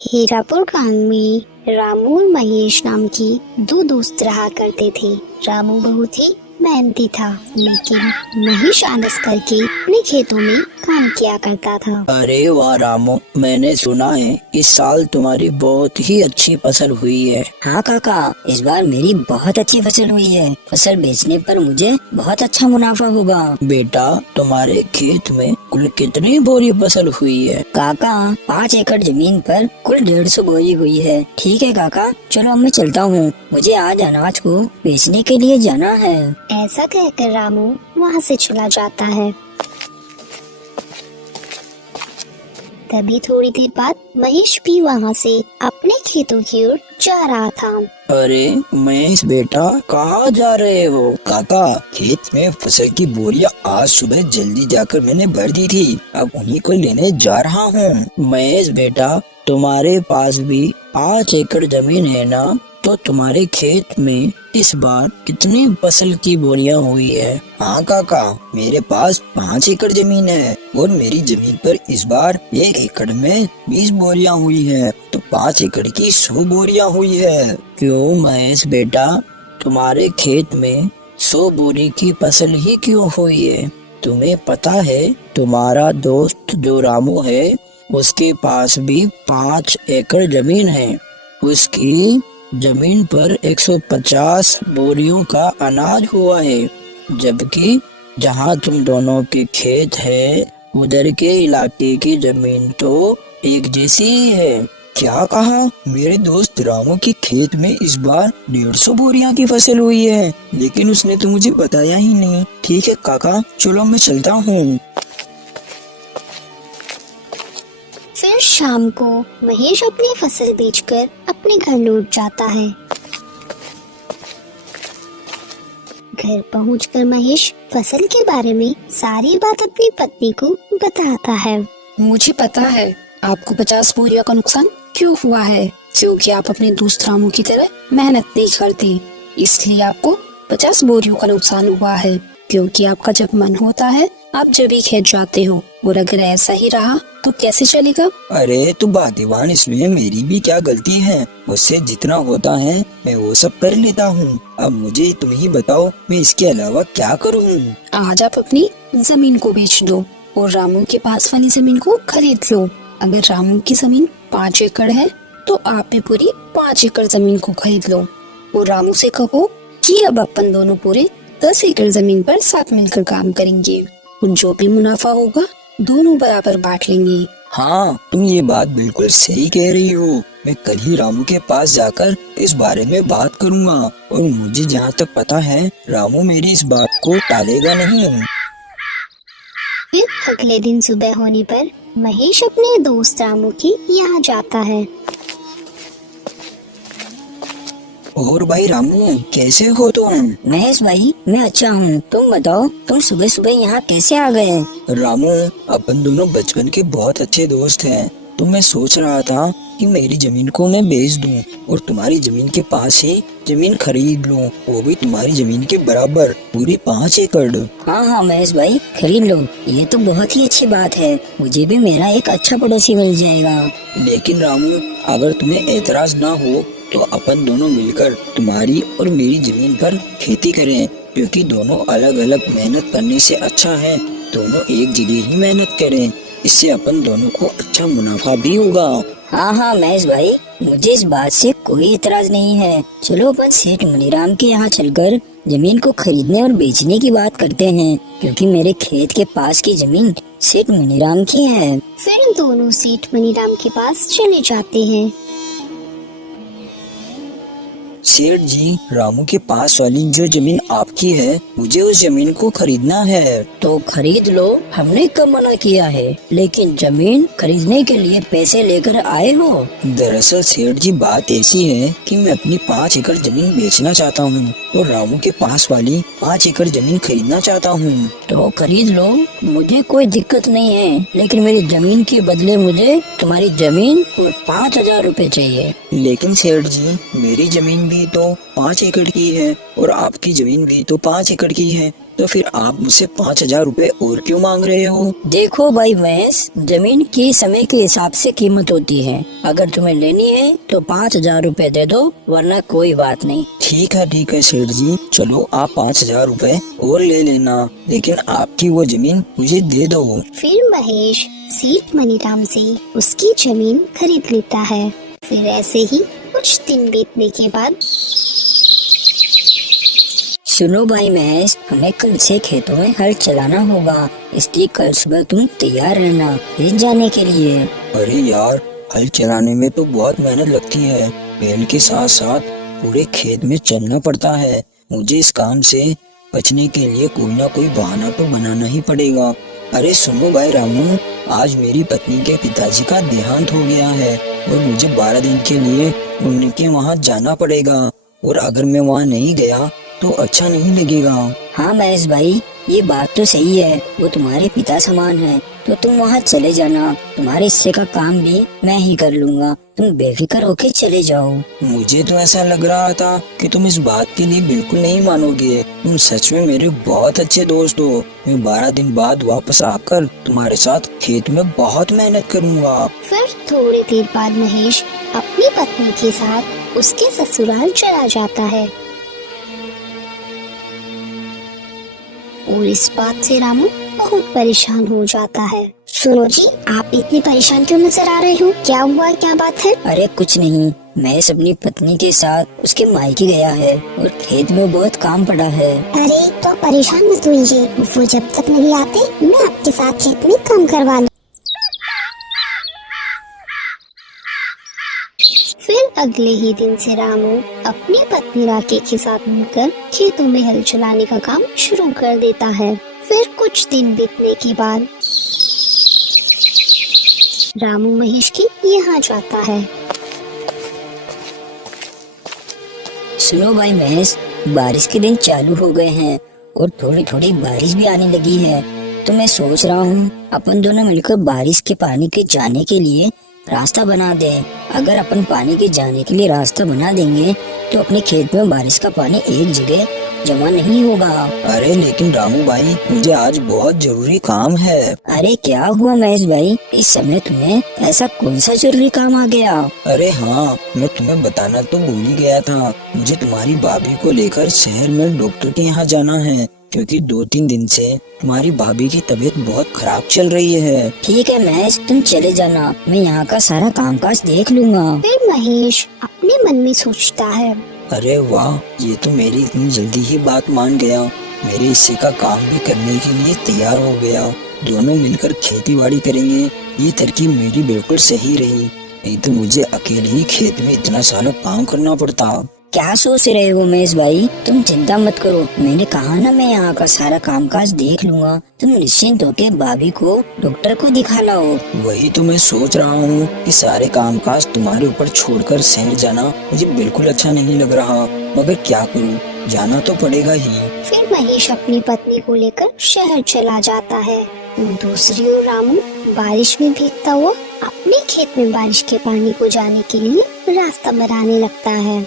हीरापुर गांव में रामू और महेश नाम की दो दोस्त रहा करते थे। रामू बहुत ही मेहनती था, लेकिन महेश आलस करके अपने खेतों में काम किया करता था। अरे वाह रामू, मैंने सुना है इस साल तुम्हारी बहुत ही अच्छी फसल हुई है। हाँ काका, इस बार मेरी बहुत अच्छी फसल हुई है। फसल बेचने पर मुझे बहुत अच्छा मुनाफा होगा। बेटा, तुम्हारे खेत में कुल कितनी बोरी फसल हुई है? काका, 5 एकड़ जमीन पर कुल 150 बोरी हुई है। ठीक है काका, चलो अब मैं चलता हूँ, मुझे आज अनाज को बेचने के लिए जाना है। ऐसा कहकर रामू वहाँ से चला जाता है। तभी थोड़ी देर बाद महेश भी वहाँ से अपने खेतों की ओर जा रहा था। अरे महेश बेटा, कहाँ जा रहे हो? काका, खेत में फसल की बोरियां आज सुबह जल्दी जाकर मैंने भर दी थी, अब उन्हीं को लेने जा रहा हूँ। महेश बेटा, तुम्हारे पास भी 5 एकड़ जमीन है ना? तो तुम्हारे खेत में इस बार कितनी फसल की बोरियां हुई है? हाँ काका, मेरे पास 5 एकड़ जमीन है और मेरी जमीन पर इस बार 1 एकड़ में 20 बोरियां हुई है, तो 5 एकड़ की 100 बोरियां हुई है। क्यों महेश बेटा, तुम्हारे खेत में 100 बोरी की फसल ही क्यों हुई है? तुम्हें पता है तुम्हारा दोस्त जो रामू है, उसके पास भी 5 एकड़ जमीन है। उसकी जमीन पर 150 बोरियों का अनाज हुआ है, जबकि जहां तुम दोनों के खेत है उधर के इलाके की जमीन तो एक जैसी ही है। क्या कहा? मेरे दोस्त रामू के खेत में इस बार 150 बोरियां की फसल हुई है, लेकिन उसने तो मुझे बताया ही नहीं। ठीक है काका, चलो मैं चलता हूँ। फिर शाम को महेश अपनी फसल बेचकर अपने घर लौट जाता है। घर पहुंचकर महेश फसल के बारे में सारी बात अपनी पत्नी को बताता है। मुझे पता है आपको 50 बोरियों का नुकसान क्यों हुआ है, क्योंकि आप अपने दोस्त रामू की तरह मेहनत नहीं करते, इसलिए आपको 50 बोरियों का नुकसान हुआ है। क्योंकि आपका जब मन होता है आप जब भी खेत जाते हो, और अगर ऐसा ही रहा तो कैसे चलेगा? अरे तू बादीवान, इसमें मेरी भी क्या गलती है? मुझसे जितना होता है मैं वो सब कर लेता हूँ। अब मुझे तुम ही बताओ, मैं इसके अलावा क्या करूँ? आज आप अपनी जमीन को बेच दो और रामू के पास वाली जमीन को खरीद लो। अगर रामू की जमीन 5 एकड़ है तो आप भी पूरी 5 एकड़ जमीन को खरीद लो, और रामू से कहो कि अब अपन दोनों पूरे 10 एकड़ जमीन पर साथ मिलकर काम करेंगे, और जो भी मुनाफा होगा दोनों बराबर बांट लेंगे। हाँ, तुम ये बात बिल्कुल सही कह रही हो। मैं कल ही रामू के पास जाकर इस बारे में बात करूँगा, और मुझे जहाँ तक पता है रामू मेरी इस बात को टालेगा नहीं। फिर अगले दिन सुबह होने पर महेश अपने दोस्त रामू के यहाँ जाता है। और भाई रामू, कैसे हो तुम? महेश भाई, मैं अच्छा हूँ, तुम बताओ, तुम सुबह सुबह यहाँ कैसे आ गए? रामू, अपन दोनों बचपन के बहुत अच्छे दोस्त हैं, तो मैं सोच रहा था कि मेरी जमीन को मैं बेच दूं और तुम्हारी जमीन के पास ही जमीन खरीद लूं, वो भी तुम्हारी जमीन के बराबर, पूरी 5 एकड़। हाँ हाँ महेश भाई, खरीद लो, ये तो बहुत ही अच्छी बात है, मुझे भी मेरा एक अच्छा पड़ोसी मिल जाएगा। लेकिन रामू, अगर तुम्हें एतराज ना हो तो अपन दोनों मिलकर तुम्हारी और मेरी जमीन पर खेती करें, क्योंकि दोनों अलग अलग मेहनत करने से अच्छा है दोनों एक जगह ही मेहनत करें। इससे अपन दोनों को अच्छा मुनाफा भी होगा। हाँ हाँ महेश भाई, मुझे इस बात से कोई एतराज नहीं है। चलो अपन सेठ मनीराम के यहाँ चलकर जमीन को खरीदने और बेचने की बात करते हैं, क्योंकि मेरे खेत के पास की जमीन सेठ मनीराम की है। फिर दोनों सेठ मनीराम के पास चले जाते हैं। सेठ जी, रामू के पास वाली जो जमीन आपकी है, मुझे उस जमीन को खरीदना है। तो खरीद लो, हमने कब मना किया है, लेकिन जमीन खरीदने के लिए पैसे लेकर आए हो? दरअसल सेठ जी, बात ऐसी है कि मैं अपनी 5 एकड़ जमीन बेचना चाहता हूँ और रामू के पास वाली 5 एकड़ जमीन खरीदना चाहता हूँ। तो खरीद लो, मुझे कोई दिक्कत नहीं है, लेकिन मेरी जमीन के बदले मुझे तुम्हारी जमीन और 5,000 रुपए चाहिए। लेकिन सेठ जी, मेरी जमीन भी भी तो 5 एकड़ की है और आपकी जमीन भी तो 5 एकड़ की है, तो फिर आप मुझसे 5,000 रुपए और क्यों मांग रहे हो? देखो भाई महेश, जमीन की समय के हिसाब से कीमत होती है। अगर तुम्हें लेनी है तो 5,000 रुपए दे दो, वरना कोई बात नहीं। ठीक है सेठ जी, चलो आप 5,000 रुपए और ले लेना, लेकिन आपकी वो जमीन मुझे दे दो। फिर महेश सेठ मनीराम से उसकी जमीन खरीद लेता है। फिर ऐसे ही कुछ दिन बीतने के बाद सुनो भाई महेश, हमें कल से खेतों में हल चलाना होगा, इसलिए कल सुबह तुम तैयार रहना खेत जाने के लिए। अरे यार, हल चलाने में तो बहुत मेहनत लगती है, बैल के साथ साथ पूरे खेत में चलना पड़ता है। मुझे इस काम से बचने के लिए कोई ना कोई बहाना तो बनाना ही पड़ेगा। अरे सुनो भाई रामू, आज मेरी पत्नी के पिताजी का देहांत हो गया है और मुझे 12 दिन के लिए उनके वहाँ जाना पड़ेगा, और अगर मैं वहाँ नहीं गया तो अच्छा नहीं लगेगा। हाँ महेश भाई, ये बात तो सही है, वो तुम्हारे पिता समान है, तो तुम वहाँ चले जाना। तुम्हारे हिस्से का काम भी मैं ही कर लूँगा, तुम बेफिक्र होके चले जाओ। मुझे तो ऐसा लग रहा था कि तुम इस बात के लिए बिल्कुल नहीं मानोगे। तुम सच में मेरे बहुत अच्छे दोस्त हो। मैं 12 दिन बाद वापस आकर तुम्हारे साथ खेत में बहुत मेहनत करूँगा। फिर थोड़ी देर बाद महेश अपनी पत्नी के साथ उसके ससुराल चला जाता है। और इस बात से रामू बहुत परेशान हो जाता है। सुनो जी, आप इतनी परेशान क्यों नजर आ रहे हो? क्या हुआ, क्या बात है? अरे कुछ नहीं, महेश अपनी पत्नी के साथ उसके मायके गया है और खेत में बहुत काम पड़ा है। अरे तो परेशान मत होइए, वो जब तक नहीं आते मैं आपके साथ खेत में काम करवा लूं। फिर अगले ही दिन से रामू अपनी पत्नी राकेश के साथ मिलकर खेतों में हल चलाने का काम शुरू कर देता है। फिर कुछ दिन बीतने के बाद रामू महेश के यहाँ जाता है। सुनो भाई महेश, बारिश के दिन चालू हो गए हैं और थोड़ी थोड़ी बारिश भी आने लगी है, तो मैं सोच रहा हूँ अपन दोनों मिलकर बारिश के पानी के जाने के लिए रास्ता बना दें। अगर अपन पानी के जाने के लिए रास्ता बना देंगे तो अपने खेत में बारिश का पानी एक जगह जमा नहीं होगा। अरे लेकिन रामू भाई, मुझे आज बहुत जरूरी काम है। अरे क्या हुआ महेश भाई, इस समय तुम्हें ऐसा कौन सा जरूरी काम आ गया? अरे हाँ, मैं तुम्हें बताना तो भूल ही गया था। मुझे तुम्हारी भाभी को लेकर शहर में डॉक्टर के यहाँ जाना है, क्योंकि 2-3 दिन से तुम्हारी भाभी की तबीयत बहुत खराब चल रही है। ठीक है महेश, तुम चले जाना, मैं यहाँ का सारा कामकाज देख लूँगा। फिर महेश अपने मन में सोचता है, अरे वाह, ये तो मेरी इतनी जल्दी ही बात मान गया। मेरे हिस्से का काम भी करने के लिए तैयार हो गया। दोनों मिलकर खेती बाड़ी करेंगे। ये तरकीब मेरी बिल्कुल सही रही, नहीं तो मुझे अकेले ही खेत में इतना सारा काम करना पड़ता। क्या सोच रहे हो महेश भाई, तुम चिंता मत करो, मैंने कहा ना मैं यहाँ का सारा कामकाज देख लूँगा। तुम निश्चिंत होकर भाभी को डॉक्टर को दिखा लाओ। वही तो मैं सोच रहा हूँ कि सारे कामकाज तुम्हारे ऊपर छोड़कर शहर जाना मुझे बिल्कुल अच्छा नहीं लग रहा, मगर क्या करूँ, जाना तो पड़ेगा ही। फिर महेश अपनी पत्नी को लेकर शहर चला जाता है। दूसरी ओर रामू बारिश में भीगता हुआ अपने खेत में बारिश के पानी को जाने के लिए रास्ता बनाने लगता है।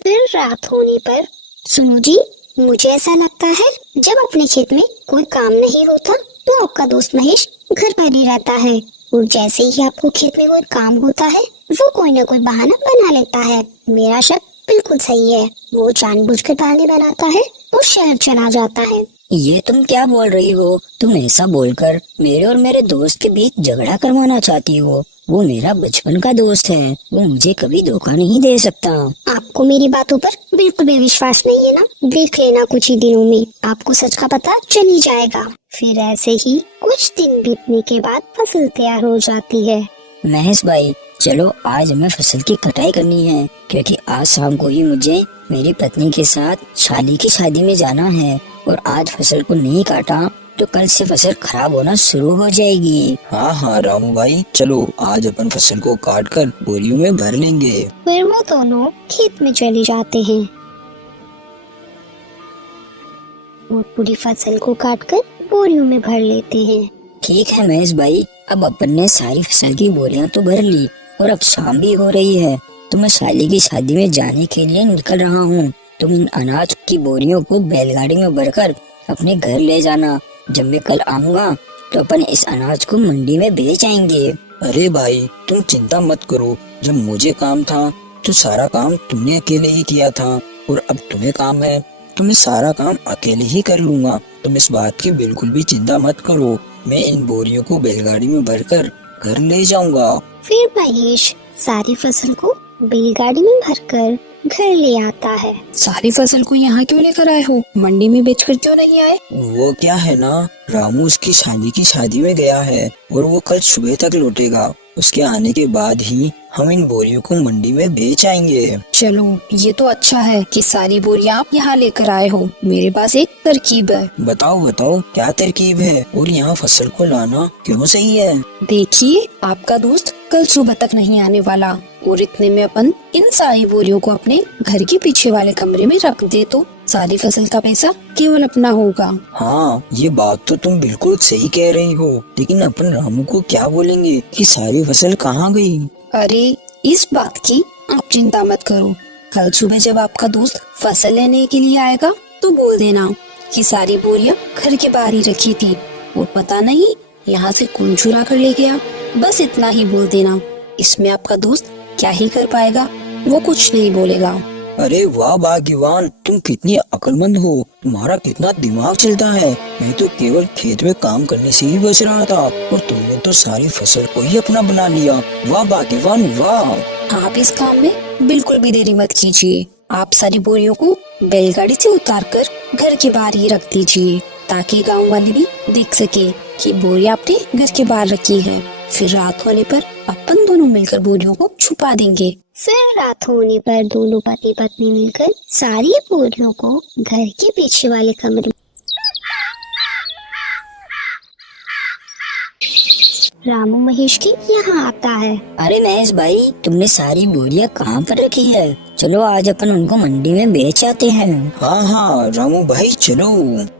फिर रात होने पर, सुनो जी, मुझे ऐसा लगता है जब अपने खेत में कोई काम नहीं होता तो आपका दोस्त महेश घर पर ही रहता है, और जैसे ही आपको खेत में कोई काम होता है वो कोई ना कोई बहाना बना लेता है। मेरा शक बिल्कुल सही है, वो जानबूझकर बहाने बनाता है और शहर चला जाता है। ये तुम क्या बोल रही हो? तुम ऐसा बोलकर मेरे और मेरे दोस्त के बीच झगड़ा करवाना चाहती हो? वो मेरा बचपन का दोस्त है, वो मुझे कभी धोखा नहीं दे सकता। आपको मेरी बातों पर बिल्कुल भी विश्वास नहीं है ना? देख लेना, कुछ ही दिनों में आपको सच का पता चल ही जाएगा। फिर ऐसे ही कुछ दिन बीतने के बाद फसल तैयार हो जाती है। महेश भाई, चलो आज हमें फसल की कटाई करनी है, क्योंकि आज शाम को ही मुझे मेरी पत्नी के साथ शादी की शादी में जाना है, और आज फसल को नहीं काटा तो कल से फसल खराब होना शुरू हो जाएगी। हाँ रामू भाई, चलो आज अपन फसल को काट कर बोरियों में भर लेंगे। फिर वो दोनों खेत में चले जाते हैं और पूरी फसल को काटकर बोरियों में भर लेते हैं। ठीक है महेश भाई, अब अपन ने सारी फसल की बोरियां तो भर ली और अब शाम भी हो रही है, तो मैं साली की शादी में जाने के लिए निकल रहा हूँ। तुम इन अनाज की बोरियों को बैलगाड़ी में भरकर अपने घर ले जाना। जब मैं कल आऊँगा तो अपन इस अनाज को मंडी में बेच आएंगे। अरे भाई तुम चिंता मत करो, जब मुझे काम था तो सारा काम तुमने अकेले ही किया था, और अब तुम्हें काम है तो मैं सारा काम अकेले ही कर लूंगा। तुम इस बात की बिल्कुल भी चिंता मत करो, मैं इन बोरियों को बैलगाड़ी में भरकर घर ले जाऊंगा। फिर महेश सारी फसल को बैलगाड़ी में भरकर घर ले आता है। सारी फसल को यहाँ क्यों लेकर आए हो? मंडी में बेचकर क्यों नहीं आए? वो क्या है ना, रामू उसकी शादी में गया है और वो कल सुबह तक लौटेगा। उसके आने के बाद ही हम इन बोरियों को मंडी में बेच आएंगे। चलो ये तो अच्छा है कि सारी बोरियां आप यहाँ लेकर आए हो। मेरे पास एक तरकीब है। बताओ बताओ क्या तरकीब है, और यहाँ फसल को लाना क्यों सही है? देखिए, आपका दोस्त कल सुबह तक नहीं आने वाला, और इतने में अपन इन सारी बोरियों को अपने घर के पीछे वाले कमरे में रख दे तो सारी फसल का पैसा केवल अपना होगा। हाँ ये बात तो तुम बिल्कुल सही कह रही हो, लेकिन अपन रामू को क्या बोलेंगे कि सारी फसल कहाँ गई? अरे इस बात की आप चिंता मत करो। कल सुबह जब आपका दोस्त फसल लेने के लिए आएगा तो बोल देना कि सारी बोरियां घर के बाहर ही रखी थी और पता नहीं यहाँ से कौन चुरा कर ले गया। बस इतना ही बोल देना। इसमें आपका दोस्त क्या ही कर पाएगा, वो कुछ नहीं बोलेगा। अरे वाह भाग्यवान, तुम कितनी अक्लमंद हो, तुम्हारा कितना दिमाग चलता है। मैं तो केवल खेत में काम करने से ही बच रहा था और तुमने तो सारी फसल को ही अपना बना लिया। वाह भाग्यवान वाह। आप इस काम में बिल्कुल भी देरी मत कीजिए। आप सारी बोरियों को बैलगाड़ी से उतारकर घर के बाहर ही रख दीजिए, ताकि गांव वाले भी देख सके कि बोरियां आपने घर के बाहर रखी है। फिर रात होने पर अपन दोनों मिलकर बोरियों को छुपा देंगे। फिर रात होने पर दोनों पति पत्नी मिलकर सारी बोरियों को घर के पीछे वाले कमरे रामू महेश के यहाँ आता है। अरे महेश भाई, तुमने सारी बोरियां कहाँ पर रखी है? चलो आज अपन उनको मंडी में बेच आते हैं। हाँ हाँ रामू भाई चलो।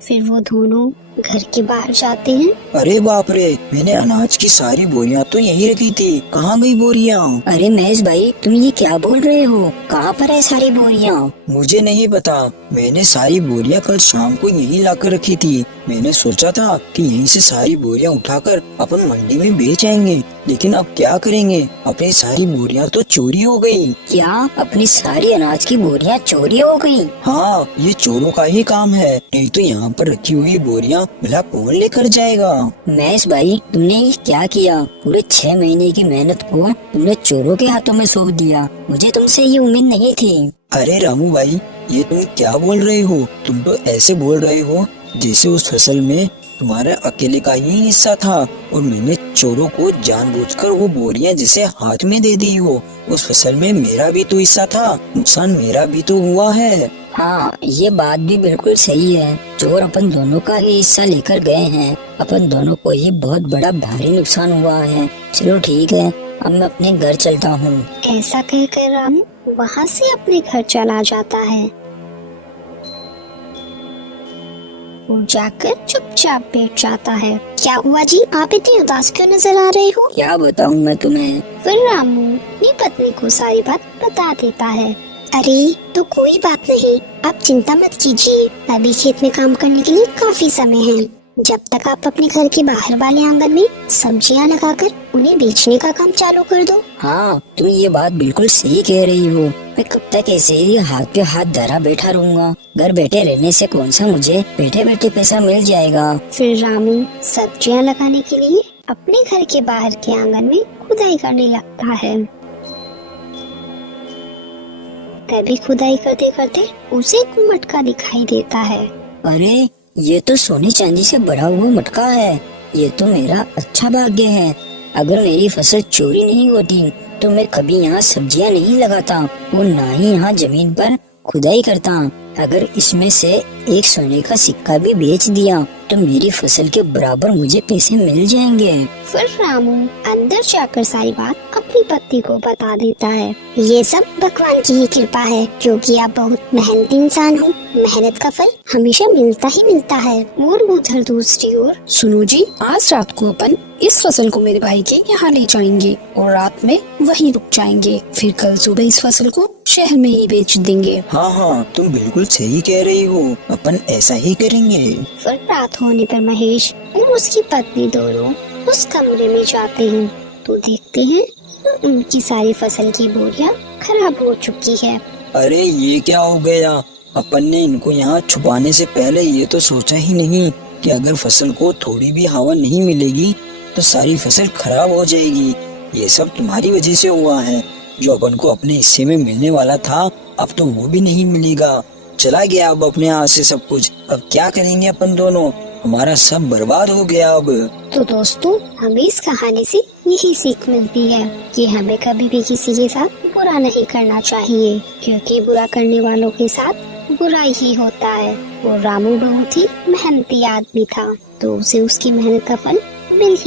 फिर वो दोनों घर के बाहर जाते हैं। अरे बाप रे, मैंने अनाज की सारी बोरियां तो यहीं रखी थी, कहाँ गई बोरियां? अरे महेश भाई, तुम ये क्या बोल रहे हो? कहाँ पर है सारी बोरियां? मुझे नहीं पता, मैंने सारी बोरियां कल शाम को यहीं लाकर रखी थी। मैंने सोचा था कि यहीं से सारी बोरियां उठाकर अपन मंडी में बेच आएंगे, लेकिन अब क्या करेंगे, अपनी सारी बोरियां तो चोरी हो गई। क्या अपनी सारी अनाज की बोरियां चोरी हो गई? हाँ ये चोरों का ही काम है, नहीं तो यहाँ पर रखी हुई बोरियां भला कौन लेकर जाएगा? महेश भाई, तुमने ये क्या किया? पूरे 6 महीने की मेहनत को तुमने चोरों के हाथों में सौंप दिया। मुझे तुमसे ये उम्मीद नहीं थी। अरे रामू भाई, ये तुम क्या बोल रहे हो? तुम तो ऐसे बोल रहे हो जैसे उस फसल में तुम्हारे अकेले का ही हिस्सा था और मैंने चोरों को जानबूझकर वो बोरियां जिसे हाथ में दे दी हो। उस फसल में मेरा भी तो हिस्सा था, नुकसान मेरा भी तो हुआ है। हाँ ये बात भी बिल्कुल सही है। चोर अपन दोनों का ही हिस्सा लेकर गए हैं। अपन दोनों को ही बहुत बड़ा भारी नुकसान हुआ है। चलो ठीक है, अब मैं अपने घर चलता हूँ। ऐसा कहकर रामू वहाँ से अपने घर चला जाता है और जाकर चुपचाप बैठ जाता है। क्या हुआ जी, आप इतनी उदास क्यों नजर आ रहे हो? क्या बताऊँ मैं तुम्हें? फिर रामू अपनी पत्नी को सारी बात बता देता है। अरे तो कोई बात नहीं, आप चिंता मत कीजिए, अभी खेत में काम करने के लिए काफी समय है। जब तक आप अपने घर के बाहर वाले आंगन में सब्जियां लगाकर उन्हें बेचने का काम चालू कर दो। हाँ तुम ये बात बिल्कुल सही कह रही हो। मैं कब तक ऐसे ही हाथ पे हाथ धरा बैठा रहूंगा? घर बैठे रहने से कौन सा मुझे बैठे बैठे पैसा मिल जाएगा। फिर रामू सब्जियां लगाने के लिए अपने घर के बाहर के आंगन में खुदाई करने लगता है। तभी खुदाई करते करते उसे एक मटका दिखाई देता है। अरे ये तो सोने चांदी से भरा हुआ मटका है। ये तो मेरा अच्छा भाग्य है। अगर मेरी फसल चोरी नहीं होती तो मैं कभी यहाँ सब्जियाँ नहीं लगाता और ना ही यहाँ जमीन पर खुदाई करता। अगर इसमें से एक सोने का सिक्का भी बेच दिया तो मेरी फसल के बराबर मुझे पैसे मिल जाएंगे। फिर रामू अंदर जाकर सारी बात अपनी पत्नी को बता देता है। ये सब भगवान की ही कृपा है, क्योंकि आप बहुत मेहनती इंसान हो। मेहनत का फल हमेशा मिलता ही मिलता है। और उधर दूसरी ओर सुनो जी, आज रात को अपन इस फसल को मेरे भाई के यहाँ ले जाएंगे और रात में वहीं रुक जाएंगे। फिर कल सुबह इस फसल को शहर में ही बेच देंगे। हाँ हाँ, तुम बिल्कुल सही कह रही हो, अपन ऐसा ही करेंगे। फिर रात होने पर महेश और उसकी पत्नी दोनों उस कमरे में जाते हैं तो देखते हैं उनकी सारी फसल की बोरियां खराब हो चुकी है। अरे ये क्या हो गया? अपन ने इनको यहाँ छुपाने से पहले ये तो सोचा ही नहीं कि अगर फसल को थोड़ी भी हवा नहीं मिलेगी तो सारी फसल खराब हो जाएगी। ये सब तुम्हारी वजह से हुआ है। जो अपन को अपने हिस्से में मिलने वाला था अब तो वो भी नहीं मिलेगा। चला गया अब अपने हाथ से सब कुछ। अब क्या करेंगे अपन दोनों? हमारा सब बर्बाद हो गया अब। तो दोस्तों, हमें इस कहानी से यही सीख मिलती है कि हमें कभी भी किसी के साथ बुरा नहीं करना चाहिए, क्योंकि बुरा करने वालों के साथ बुरा ही होता है। और रामू बहुत ही मेहनती आदमी था, तो उसे उसकी मेहनत का फल मिल ही